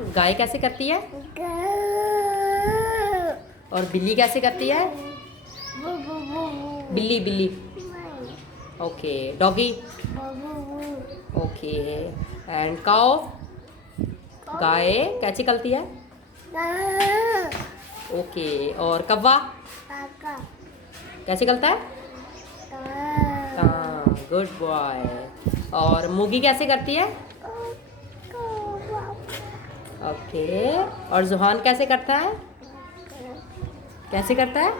गाय कैसे करती है? और बिल्ली कैसे करती है? बिल्ली बिल्ली। ओके। डॉगी। ओके। एंड काओ? गाय कैसे करती है? ओके। और कौवा कैसे करता है? हाँ, गुड बॉय। और मुर्गी कैसे करती है? ओके। और जुहान कैसे करता है? कैसे करता है?